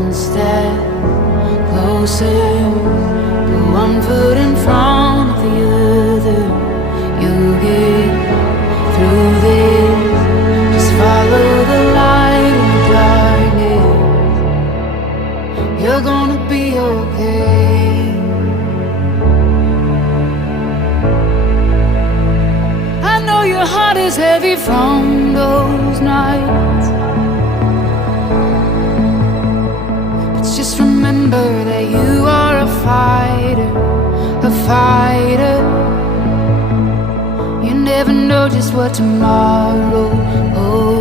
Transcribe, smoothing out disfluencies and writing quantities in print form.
one step closer, put one foot in front of the other. You'll get through this. Just follow the light in the darkness. You're gonna be okay. I know your heart is heavy from those nights, but just remember that you are a fighter, a fighter. You never know just what tomorrow holds.